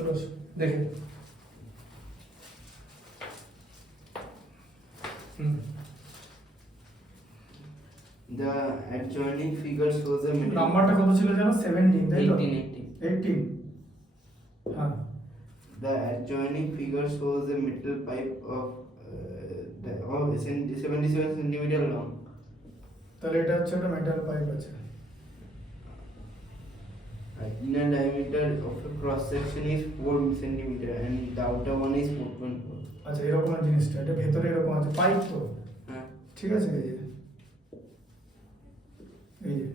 চলো দেখে The adjoining figure shows a middle. নাম্বারটা কত ছিল জানো 17 তাই তো 18. 18 হ্যাঁ The adjoining figure shows a metal pipe of 77 centimeter long. তাহলে এটা হচ্ছে একটা মেটাল পাইপ আছে Inner diameter of a cross section is 4 centimeter and the outer one is 4.4. আচ্ছা এরকম জিনিসটা এটা ভেতরে এরকম আছে পাইপ তো হ্যাঁ ঠিক আছে এই যে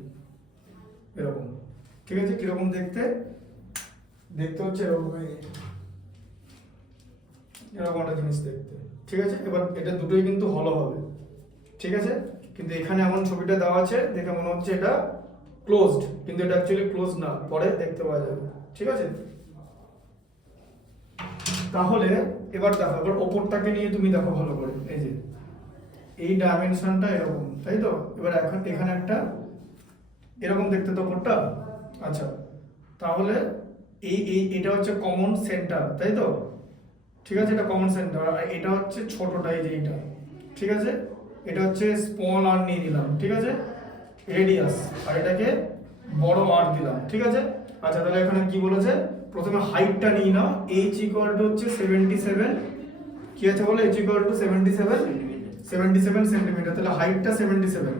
এরকম ঠিক আছে কিরকম দেখতে দেখতে হচ্ছে এরকম এরকম একটা জিনিস দেখতে ঠিক আছে এবার এটা দুটোই কিন্তু হলো হবে ঠিক আছে কিন্তু এখানে এমন ছবিটা দেওয়া আছে দেখে মনে হচ্ছে এটা ক্লোজড কিন্তু এটা অ্যাকচুয়ালি ক্লোজ না পরে দেখতে পাওয়া যাবে ঠিক আছে তাহলে এবার দেখো এবার ওপরটাকে নিয়ে তুমি দেখো ভালো করে এই যে এই ডাইমেনশনটা এরকম তাই তো এবার এখন এখানে একটা এরকম দেখতে তো ওপরটা আচ্ছা তাহলে এটা হচ্ছে কমন সেন্টার তাই তো ঠিক আছে এটা কমন সেন্টার আর এটা হচ্ছে ছোটটা এই যে এটা ঠিক আছে এটা হচ্ছে স্মল আর নিয়ে দিলাম ঠিক আছে রেডিয়াস আর এটাকে বড় আর দিলাম ঠিক আছে আচ্ছা তাহলে এখানে কি বলেছে প্রথমে হাইটটা নিই না h = হচ্ছে 77 কি আছে বলে h = 77 সেন্টিমিটার তাহলে হাইটটা 77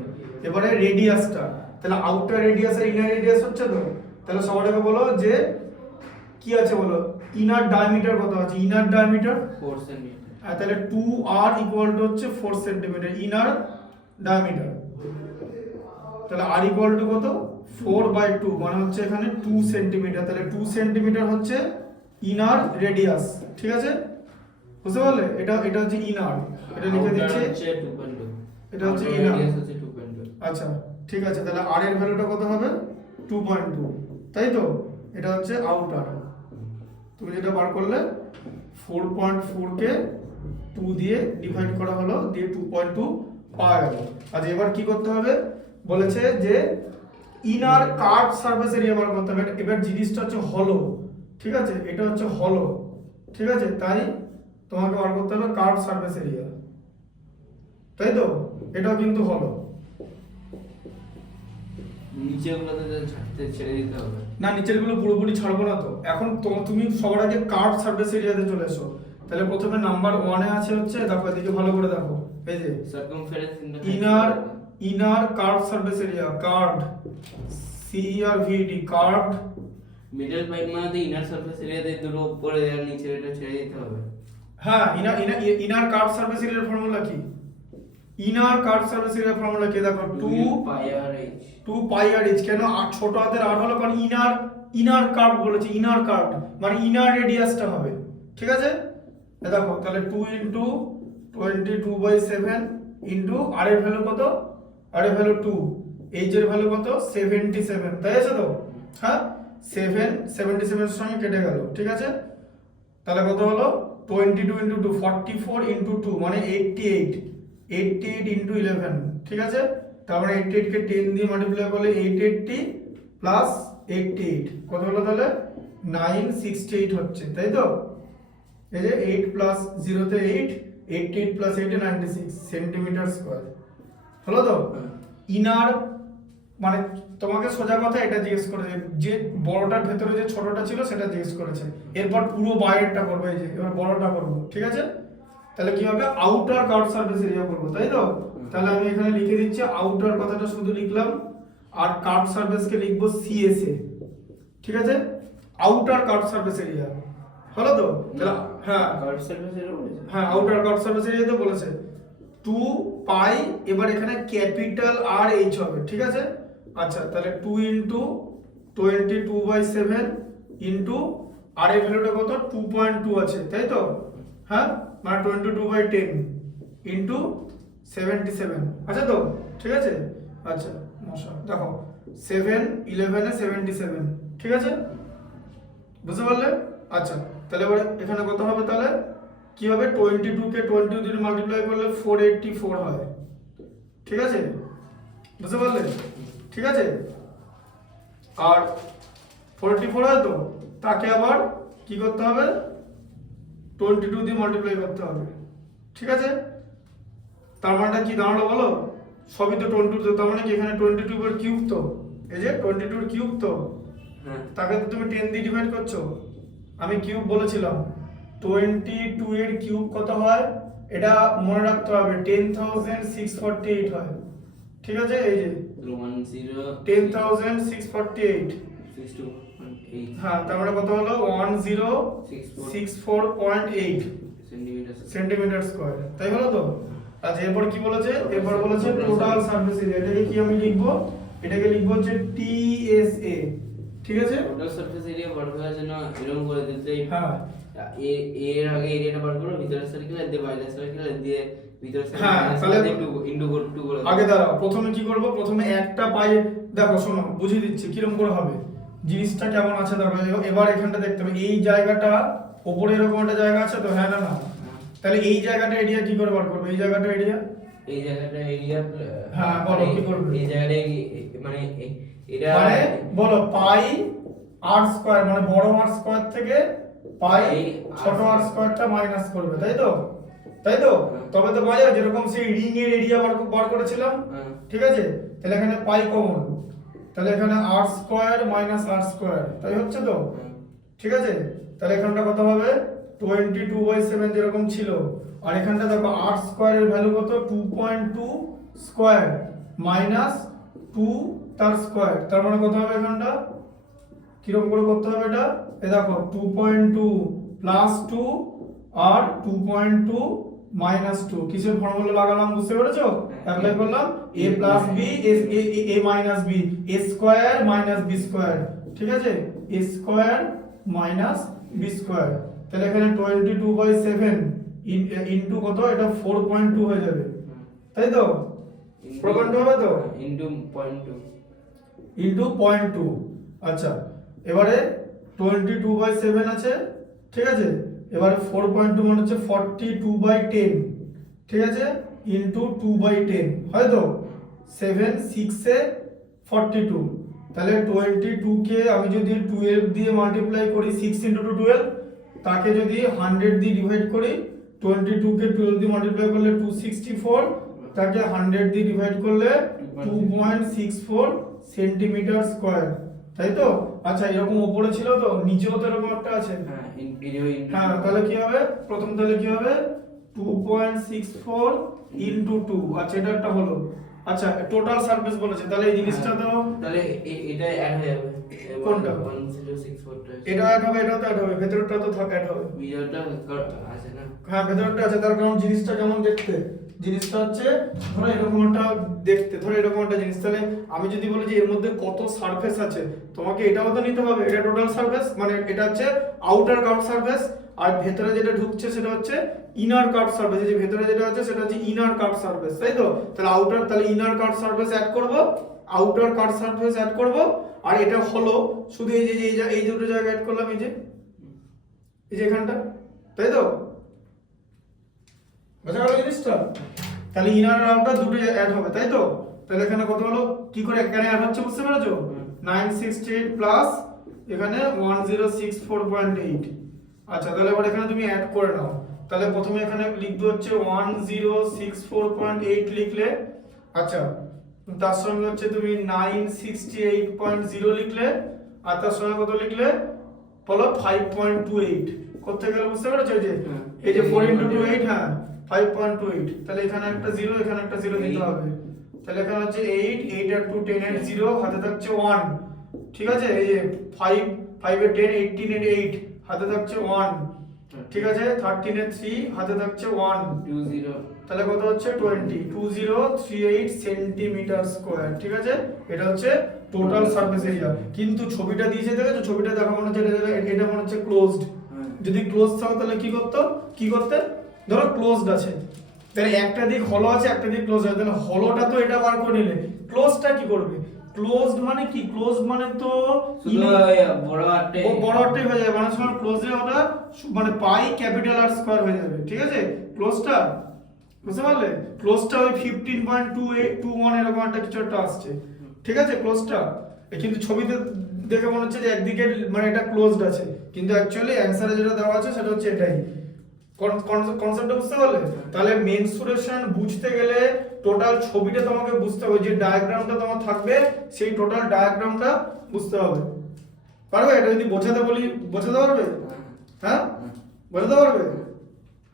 এবারে রেডিয়াসটা তাহলে আউটার রেডিয়াস আর ইনার রেডিয়াস হচ্ছে তো তাহলে সবাইকে বলো যে কি আছে বলো ইনার ডায়ামিটার কত আছে ইনার ডায়ামিটার 4 centimeter. তাহলে 2r = হচ্ছে 4 সেন্টিমিটার ইনার ডায়ামিটার তাহলে r = কত 4/2 মানে হচ্ছে এখানে 2 সেন্টিমিটার তাহলে 2 সেন্টিমিটার হচ্ছে ইনার রেডিয়াস ঠিক আছে বুঝতে পারলে এটা হচ্ছে ইনার এটা লিখে দিচ্ছি হচ্ছে 2.2 এটা হচ্ছে ইনার রেডিয়াস হচ্ছে 2.2 আচ্ছা ঠিক আছে তাহলে r এর ভ্যালুটা কত হবে 2.2 তাই তো এটা হচ্ছে আউটার তুমি যেটা বার করলে 4.4 কে 2 দিয়ে ডিভাইড করা হলো দিয়ে 2.2 পাওয়া গেল আচ্ছা এবার কি করতে হবে বলেছে যে ইনার কার্ভ সারফেস এরিয়া বার করতে হবে এবার জিনিসটা হচ্ছে হলো ঠিক আছে এটা হচ্ছে হলো ঠিক আছে তাই তোমাকে বার করতে হবে কার্ভ সারফেস এরিয়া তাই তো এটাও কিন্তু হলো নিচেগুলোতে ছেড়ে দিতে হবে না নিচের গুলো পুরোপুরি ছাড়বো না তো এখন তুমি সবার আগে কার্ভ সারফেস এরিয়াতে চলে এসো তাহলে প্রথমে নাম্বার 1 এ আছে হচ্ছে দেখো এদিকে ভালো করে দেখো এই যে circumference inner curve surface area curved CERVED curved middle pipe মানে ইনার সারফেস এরিয়াতে দুটো উপরে আর নিচে এটা ছেড়ে দিতে হবে হ্যাঁ ইনার কার্ভ সারফেস এরিয়ার ফর্মুলা কি ইনার কার্ভ সারফেস এরিয়ার ফর্মুলা কি দেখো 2 পাই আর এইচ 2 পাই আর এইচ কেন আর ছোট হাতের আর হলো কারণ ইনার কার্ভ বলেছে ইনার কার্ভ মানে ইনার রেডিয়াসটা হবে ঠিক আছে দেখো তাহলে 2 ইনটু 22/7 ইনটু আর এর ভ্যালু কত আর এর ভ্যালু 2 এইচ এর ভ্যালু কত 77 তাই আছে তো হ্যাঁ 77 এর সঙ্গে কেটে গেল ঠিক আছে তাহলে কত হলো 22 ইনটু 2 44 ইনটু 2 মানে 88 ইনটু 11 ঠিক আছে তারপরে 88 কে 10 দিয়ে মাল্টিপ্লাই করলে 880 প্লাস 88 কত হলো তাহলে 968 হচ্ছে তাই তো এই যে 8 প্লাস 0 তে 8 88 প্লাস 8 96 সেন্টিমিটার স্কয়ার হলো তো ইনার মানে তোমাকে সোজা কথা এটা জিজ্ঞেস করেছে যে বড়টার ভেতরে যে ছোটটা ছিল সেটা জিজ্ঞেস করেছে এরপর পুরো বাইরেরটা করবে এই যে এবার বড়টা করব ঠিক আছে তাহলে কি হবে আউটার কার্ভ সারফেস এরিয়া করব তাই তো তাহলে আমি এখানে লিখে দিচ্ছি আউটার কথাটা শুধু লিখলাম আর কার্ভ সারফেসকে লিখব CSA ঠিক আছে আউটার কার্ভ সারফেস এরিয়া হলো তো তাহলে হ্যাঁ কার্ভ সারফেস এরিয়া বলেছে হ্যাঁ আউটার কার্ভ সারফেস এরিয়া তো বলেছে 2 পাই এবার এখানে ক্যাপিটাল আর এইচ হবে ঠিক আছে আচ্ছা তাহলে 2 ইনটু 22/7 ইনটু আর এর ভ্যালুটা কত 2.2 আছে তাই তো হ্যাঁ মানে 22/10 ইনটু 77 আচ্ছা তো ঠিক আছে আচ্ছা মশা দেখো 7 11 এ 77 ঠিক আছে বুঝতে পারলে আচ্ছা তাহলে এবার এখানে কত হবে তাহলে কি হবে 22 কে 22 দিয়ে মাল্টিপ্লাই করলে 484 হয় ঠিক আছে বুঝতে পারলে ঠিক আছে আর 44 হয় তো তাকে আবার কি করতে হবে 22 দিয়ে মাল্টিপ্লাই করতে হবে, ঠিক আছে? তার মানেটা কি দাঁড়ালো বলো? সবই তো 22, তার মানে কি এখানে 22 এর কিউব, তো এই যে 22 এর কিউব, তো হ্যাঁ তাকে তো তুমি 10 দিয়ে ডিভাইড করছো। আমি কিউব বলেছিলাম, 22 এর কিউব কত হয় এটা মনে রাখতে হবে, 10,648 হয়, ঠিক আছে? এই যে 10,648, 10,648 হ্যাঁ, তার মানে কত হলো 1064.8 সেন্টিমিটার স্কয়ার, তাই হলো তো? আচ্ছা, এরপর কি বলেছে? এরপর বলেছে টোটাল সারফেস এরিয়া। এটাকে কি আমি লিখবো? এটাকে লিখবো হচ্ছে টিএসএ, ঠিক আছে? টোটাল সারফেস এরিয়া বার করার জন্য এরকম করে দিতে, হ্যাঁ এর আগে এরিয়াটা বার করো, ভিতরের সার্কেল আর দিয়ে বাইরের সার্কেল আর দিয়ে ভিতরের হ্যাঁ, তাহলে সার্কেল ইনটু করে আগে দাঁড়াও, প্রথমে কি করব? প্রথমে একটা পাই, দেখো শোনো বুঝিয়ে দিচ্ছি কিরকম করে হবে জিনিসটা, কেমন আছে দেখো। এবার এখানটা দেখতে হবে, এই জায়গাটা উপরে এরকম একটা জায়গা আছে তো, হ্যাঁ না না? তাহলে এই জায়গাটা এরিয়া কি করে বার করবে? এই জায়গাটা এরিয়া, এরিয়া হ্যাঁ বলো কি করবে? এই জায়গাটা মানে এটা মানে বলো পাই আর স্কয়ার, মানে বড় আর স্কয়ার থেকে পাই ছোট আর স্কয়ারটা মাইনাস করবে, তাই তো? তাই তো? তবে তো বোঝা যায়, যেরকম সেই রিং এর এরিয়া বার করেছিলাম, ঠিক আছে? তাহলে এখানে পাই কমন, তাহলে এখানে আর স্কয়ার মাইনাস আর স্কয়ার, তাই হচ্ছে তো? ঠিক আছে? তাহলে এখানটা কত হবে 22/7 যেরকম ছিল, আর এখানটা দেখো আর স্কয়ারের ভ্যালু কত 2.2 স্কয়ার মাইনাস 2 তার স্কয়ার, তার মানে কত হবে এখানটা? কিরকম করে করতে হবে এটা? এই দেখো 2.2 প্লাস 2 আর 2.2 মাইনাস 2, কিসের ফর্মুলা লাগালাম বুঝতে পেরেছো? অ্যাপ্লাই করলাম a plus b a minus b a square minus b square, ঠিক আছে? a square minus b square, তাহলে এখানে 22/7 ইনটু কত? এটা 4.2 হয়ে যাবে, তাই তো? 4.2 হবে তো? Into 0.2 into 0.2। আচ্ছা, এবারে 22/7 আছে, ঠিক আছে? এবারে 4.2 মানে হচ্ছে 42/10, ঠিক আছে? ইনটু 2/10 হয় তো? 7 6 এ 42, তাহলে 22 কে আমি যদি 12 দিয়ে মাল্টিপ্লাই করি, 6 × 12, তাকে যদি 100 দিয়ে ডিভাইড করি, 22 কে 12 দিয়ে মাল্টিপ্লাই করলে 264, তাকে 100 দিয়ে ডিভাইড করলে 2.64 সেন্টিমিটার স্কয়ার, তাই তো? আচ্ছা, এরকম উপরে ছিল তো, নিচেও তো এরকম একটা আছে, হ্যাঁ হ্যাঁ, তাহলে কি হবে? প্রথম তাহলে কি হবে 2.64 ইনটু 2, আচ্ছা এটা একটা হলো। আচ্ছা, টোটাল সারফেস বলেছে, তাহলে এই জিনিসটা তো তাহলে এটা অ্যাড হয়ে যাবে। কোনটা? 1064 টা এটা অ্যাড হবে, এটাও তো অ্যাড হবে, ভেতরটা তো অ্যাড হবে, ভিডিওটা আছে না? হ্যাঁ ভেতরটা আছে। তার কারণ জিনিসটা কেমন দেখতে, জিনিসটা হচ্ছে ধরো এরকম একটা দেখতে, ধরো এরকম একটা জিনিস, তাহলে আমি যদি বলি যে এর মধ্যে কত সারফেস আছে, তোমাকে এটাও তো নিতে হবে, এটা টোটাল সারফেস, মানে এটা হচ্ছে আউটার কার্ভ সারফেস, আর ভেতরে যেটা ঢুকছে সেটা হচ্ছে ইনার কার্ভ সারফেস, এই যে ভেতরে যেটা আছে সেটা হচ্ছে ইনার কার্ভ সারফেস, তাই তো? তাহলে আউটার, তাহলে ইনার কার্ভ সারফেস অ্যাড করব, আউটার কার্ভ সারফেস অ্যাড করব, আর এটা হলো শুধু এই যে এই দুটো জায়গা অ্যাড করলাম, এই যে এখানটা, তাই তো? বোঝা গেল জিনিসটা? তাহলে ইনার আর আউটার দুটো অ্যাড হবে, তাই তো? তাহলে এখানে কত হলো, কি করে এখানে অ্যাড হচ্ছে বুঝতে পেরেছো? 968 প্লাস এখানে 1064.8। আচ্ছা, তাহলে এবার এখানে তুমি অ্যাড করে নাও। তাহলে প্রথমে এখানে লিখবে হচ্ছে 1064.8 লিখলে, আচ্ছা, তার সঙ্গে হচ্ছে তুমি 968.0 লিখলে, আর তার সঙ্গে কত লিখলে বলো 5.28, করতে গেলে বুঝতে পেরেছো? এই যে 4 × 2 8, হ্যাঁ 5.28, তাহলে এখানে একটা 0 এখানে একটা 0 দিতে হবে, তাহলে এখানে হচ্ছে 8 8 আর 2 10 এর 0 হাতে থাকছে 1, ঠিক আছে? এই যে 5 5 এর 10 18 এর 8 হাতে থাকছে 1, ঠিক আছে? 13 এর 3 হাতে থাকছে 1 20, তাহলে কত হচ্ছে 2038 সেন্টিমিটার স্কয়ার, ঠিক আছে? এটা হচ্ছে টোটাল সারফেস এরিয়া। কিন্তু ছবিটা দিয়েছে, দেখেছো ছবিটা? দেখা মনে হচ্ছে এটা মনে হচ্ছে ক্লোজড, যদি ক্লোজ থাকে তাহলে কি করতে ধরো ক্লোজড আছে, তাহলে একটা দিক হলো আছে একটা দিক ক্লোজ আছে, তাহলে হলোটা তো এটা বার করে নিলে, ক্লোজটা কি করবে? ক্লোজড মানে কি? ক্লোজড মানে তো বড় আরটাই হয়ে যাবে, মানে সময় ক্লোজে ওটা মানে পাই ক্যাপিটাল আর স্কয়ার হয়ে যাবে, ঠিক আছে? ক্লোজটা বুঝতে পারলে? ক্লোজটা ওই 15.2821 এরকম একটা কিছু একটা আসছে, ঠিক আছে? ক্লোজটা কিন্তু ছবিতে দেখে মনে হচ্ছে যে একদিকে মানে এটা ক্লোজড আছে, কিন্তু অ্যাকচুয়ালি অ্যানসারে যেটা দেওয়া আছে সেটা হচ্ছে এটাই। কনসেপ্টটা বুঝতে পারলে? তাহলে মেনসুরেশন বুঝতে গেলে টোটাল ছবিটা তোমাকে বুঝতে হবে, যে ডায়াগ্রামটা তোমার থাকবে সেই টোটাল ডায়াগ্রামটা বুঝতে হবে। পারবে? এটা যদি বোঝাতে বলি বোঝাতে পারবে? হ্যাঁ, বোঝাতে পারবে?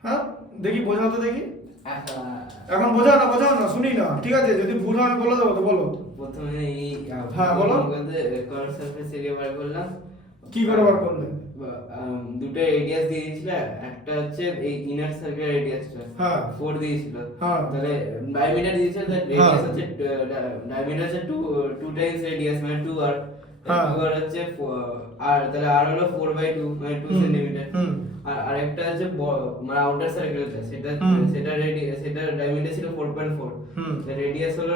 হ্যাঁ, দেখি বোঝাও তো দেখি। এখন বোঝাও না, শুনি না, ঠিক আছে? যদি ভুল হয় আমি বলে দেবো, তো বলো। প্রথমে এই হ্যাঁ, বলো। কার্ভ সারফেস এরিয়া বার করলাম। কি করে বার করলে? দুটো রেডিয়াস দিয়ে দিয়েছিল, একটা হচ্ছে এই ইনার সার্কেল রেডিয়াসটা হ্যাঁ 4 দিয়েছিল। হ্যাঁ। তাহলে ডায়ামিটার দিয়েছিল, তার রেডিয়াস হ্যাঁ। হচ্ছে ডায়ামিটার হচ্ছে 2 টাইমস রেডিয়াস মানে 2r। হ্যাঁ। 2r হচ্ছে আর তাহলে r হলো 4/2 মানে 2 সেন্টিমিটার। আর আরেকটা হচ্ছে মানে আউটার সার্কেলটা, সেটা ডায়ামিটার ছিল 4.4, রেডিয়াস হলো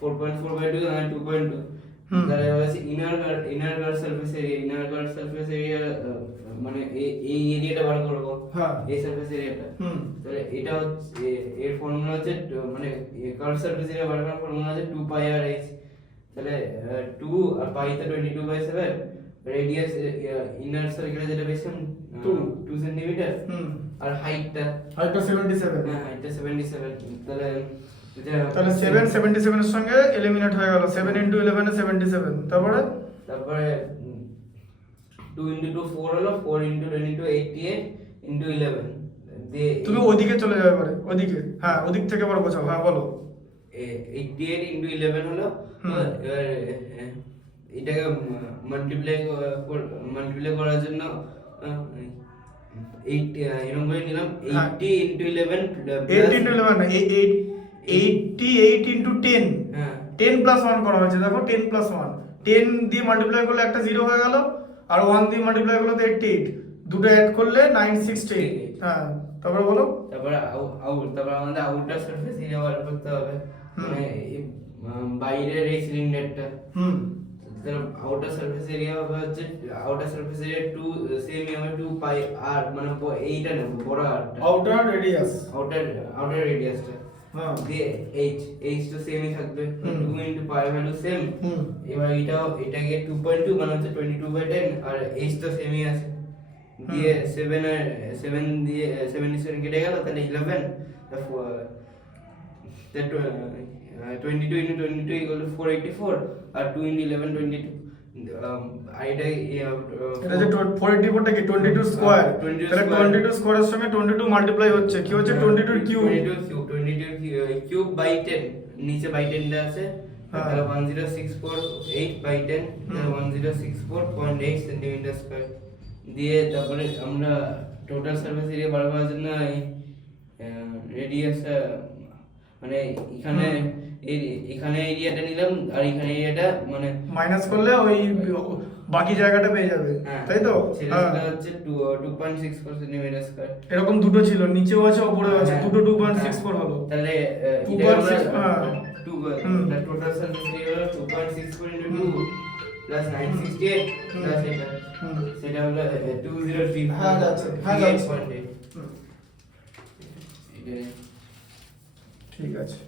4.4/2 মানে 2.2। তাহলে হচ্ছে ইনার গার্ড সারফেস এরিয়া মানে এই এরিয়াটা বার করবো। হ্যাঁ। এই সারফেস এরিয়াটা। তাহলে এটা হচ্ছে এর ফর্মুলা হচ্ছে মানে কার্ভ সারফেস এরিয়া বার করার ফর্মুলা হচ্ছে 2 পাই আর h। তাহলে 2 আর পাই তে 22/7, রেডিয়াস ইনার সার্কেলে যেটা পেয়েছিলাম 2 সেন্টিমিটার, আর হাইটটা 77। হ্যাঁ হাইটটা 77। তাহলে তাহলে 777 এর সঙ্গে এলিমিনেট হয়ে গেল, 7 × 11 এ 77। তারপরে 2 × 2 4 হলো, 4 × 22 88 × 11 দিয়ে তুমি ওদিকে চলে যাবে পরে, ওদিকে। হ্যাঁ, ওদিক থেকে পরে বোঝাও। হ্যাঁ, বলো। 88 × 11 হলো। এবার এটাকে মাল্টিপ্লাই করার জন্য 8 এরকম করে নিলাম। 80 × 11 8 × 11 না, 88 × 10। হ্যাঁ 10 প্লাস 1 করা হয়েছে, দেখো 10 প্লাস 1, 10 দিয়ে মাল্টিপ্লাই করলে একটা 0 হয়ে গেল, আর 1 দিয়ে মাল্টিপ্লাই করলে তো 88, দুটো অ্যাড করলে 968। হ্যাঁ, তারপরে বলো। তারপরে আমাদের আউটার সারফেস এরিয়া বার করতে হবে, মানে বাইরের এই সিলিন্ডারটা। তাহলে আউটার সারফেস এরিয়া হবে হচ্ছে আউটার সারফেস এরিয়া 2 সেমি হবে 2 পাই আর, মানে এইটা নেব বড় আরটা, আউটার রেডিয়াসটা। হ্যাঁ, দিয়ে h তো সেমই থাকবে, 2 × পাই ভ্যালু সেম। এবার এটাকে 2.2 মানে হচ্ছে 22/10, আর h তো সেমই আছে। দিয়ে 7 দিয়ে 77 কেটে গেল, তাহলে 11। 22 × 22 = 484, আর 2 × 11 22। আর এটা যে 484 টা কি 22 স্কয়ার, তাহলে 22 স্কয়ারের সঙ্গে 22 মাল্টিপ্লাই হচ্ছে, কি হচ্ছে 22 কিউব। 22 কিউব বাই 10, নিচে বাই 10 টা আছে, তাহলে 1064/8/10, তাহলে 1064.8 সেন্টিমিটার স্কয়ার। দিয়ে তারপরে আমরা টোটাল সারফেস এরিয়া বার করার জন্য রেডিয়াস মানে এখানে এরিয়াটা নিলাম, আর এখানে এরিয়াটা মানে মাইনাস করলে ওই বাকি জায়গাটা পেয়ে যাবে, তাই তো? সেটা হচ্ছে 2.64 সেন্টিমিটার স্কয়ার। এরকম দুটো ছিল, নিচেও আছে ওপরেও আছে, দুটো 2.64 হলো। তাহলে 2.6 টোটাল সারফেস এরিয়া হলো 2.64 × 2 প্লাস 968 প্লাস সেটা হলো 203। হ্যাঁ যাচ্ছে, হ্যাঁ যাচ্ছে। ঠিক আছে।